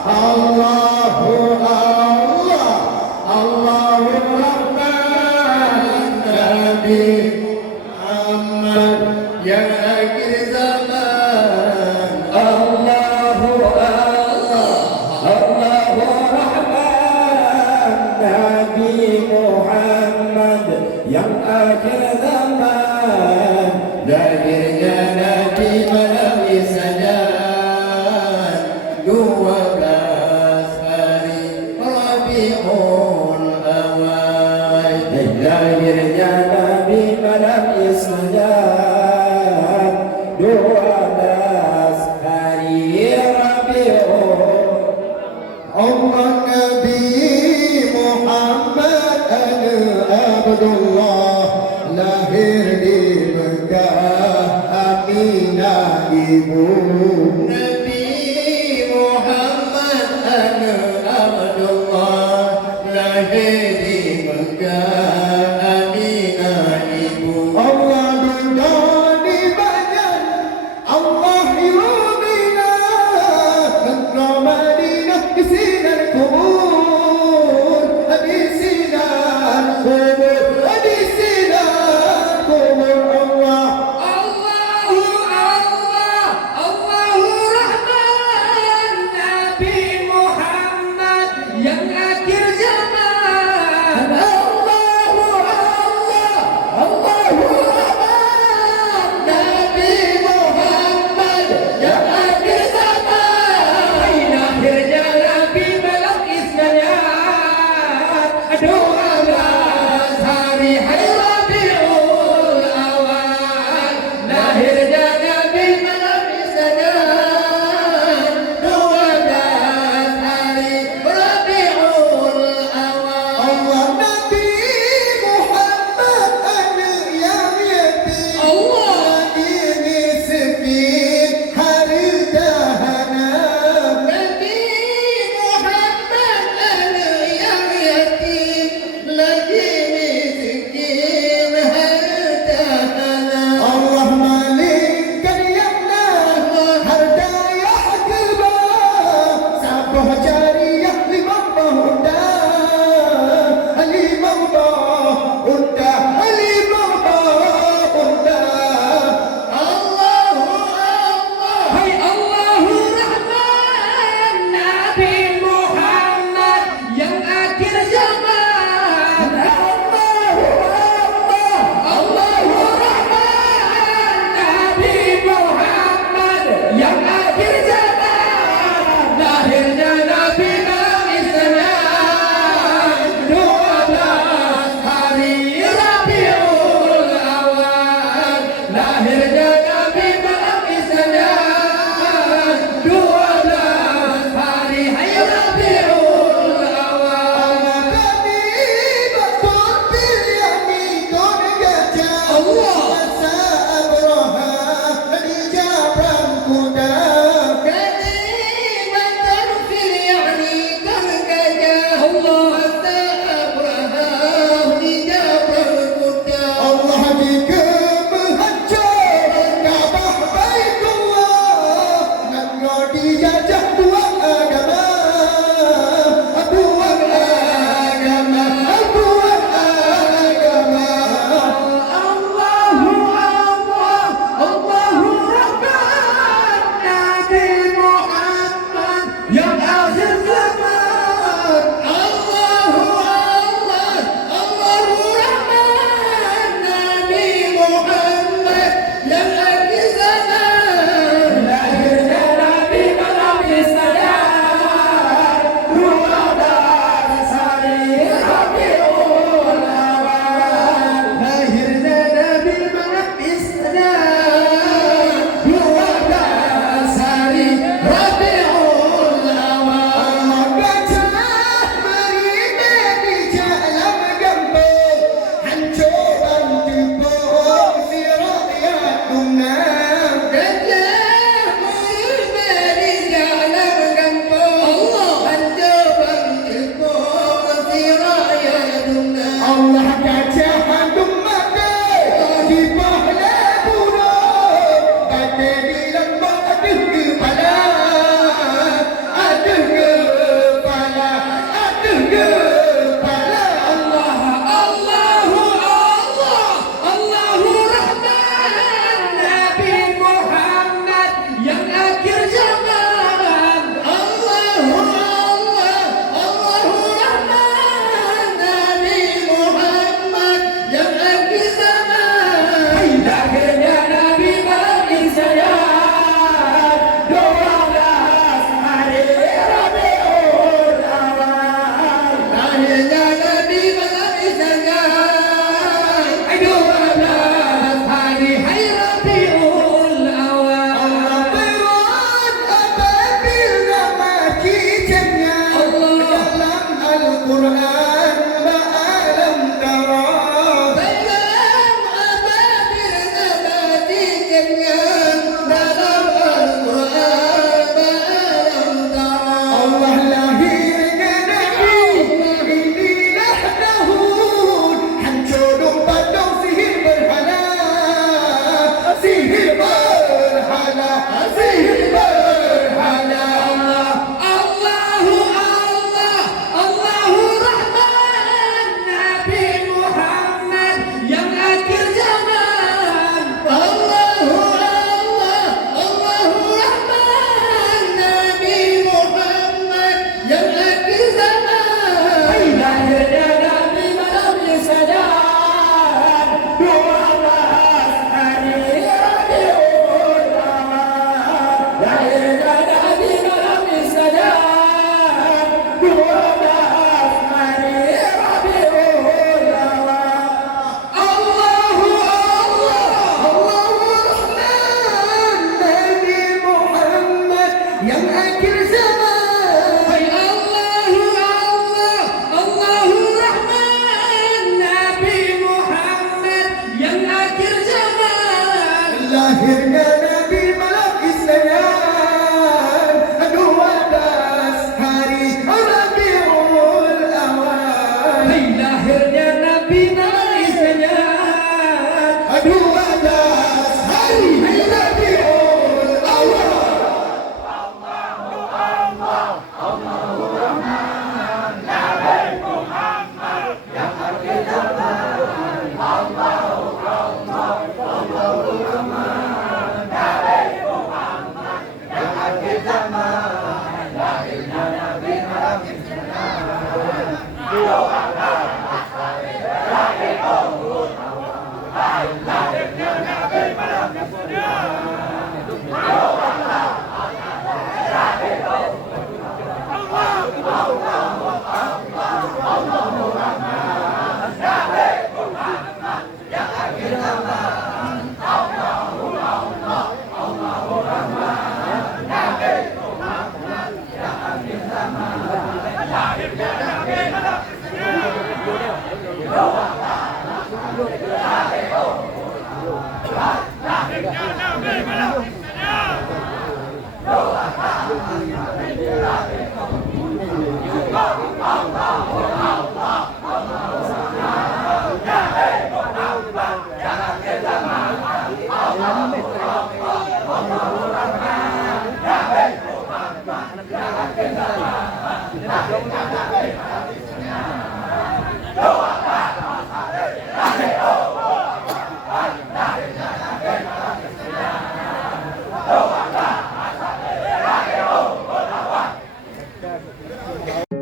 Allahu Allah, Allahur Rahman, Nabi Muhammad yang akhir zaman. Allahu Allah, Allahur Rahman, Nabi Muhammad yang akhir zaman. Lahirnya Nabi malam Isyajan 12 hari Rabiul Awal. Lahirnya Nabi malam Isyajan 12 hari Rabiul Allah. Nabi Muhammad Abdullah lahir di Mekah, Aminah ibu. Nabi Muhammad Abdullah lahir di Mekah, Aminah ibu. Allah bunda di badan, Allah yubina Mekah Madinah di sinar kubur, di sinar kubur, di sinar kubur. Allah Allahu Allah, Allahur Rahman, Nabi Muhammad yang akhir zaman. Allahu Allah, Allahur Rahman, Nabi Muhammad yang akhir zaman. Lahirnya Nabi malam Isyajan 12 hari Rabiul Awal. Lahirnya Nabi malam Isyajan 12 hari Rabiul Awal. Allah Nabi Muhammad anak yang yatim, Allah. lagi miskin harta hana. Nabi Muhammad anak yang yatim, lagi miskin harta hana. Allah malingkan yakna harta yang kelba, sabah jariyah limang bahunda, limang bahunda, limang bahunda. Allahu Allah, Hai Allahur Rahman, Nabi Muhammad yang akhir zaman. Allahu Allah, Allahur Rahman, Nabi Muhammad yang akhir zaman. Lahirnya Nabi Hãy subscribe cho kênh Ghiền Mì Gõ để không bỏ lỡ